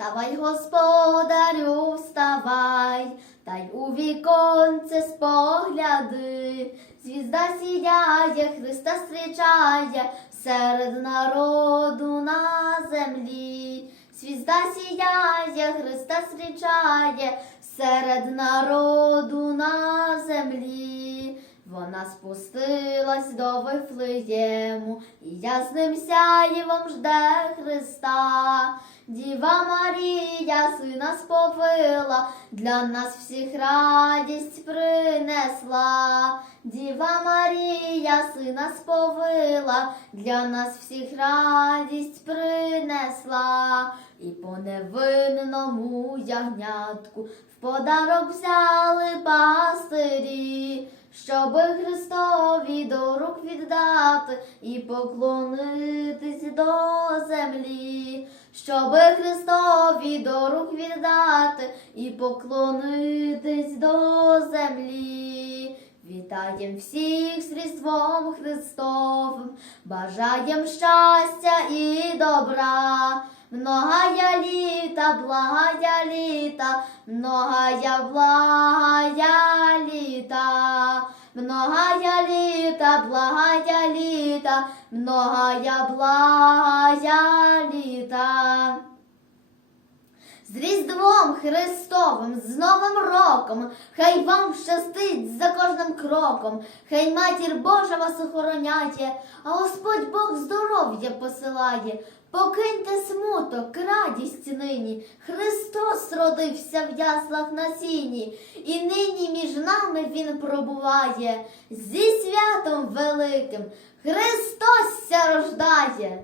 Вставай, господарю, вставай, та у віконце спогляди. Звізда сіяє, Христа зустрічає серед народу на землі. Звізда сіяє, Христа зустрічає серед народу на землі. Вона спустилась до Вифлеєму, і ясним сяєвом жде Христа. Діва Марія сина сповила, для нас всіх радість принесла. Діва Марія сина сповила, для нас всіх радість принесла. І по невинному ягнятку в подарок взяли пастирі, щоби Христові до рук віддати і поклонитись до землі, щоби Христові до рук віддати і поклонитись до землі. Вітаєм всіх з Різдвом Христовим, бажаєм щастя і добра. Многая літа, благая літа, многая благая літа, многая літа, благая літа, многая благая літа. З Різдвом Христовим, з Новим роком, хай вам щастить кроком, хай матір Божа вас охороняє, а Господь Бог здоров'я посилає. Покиньте смуток, радість нині. Христос родився в яслах на сіні, і нині між нами Він пробуває зі святом великим. Христос ся рождає.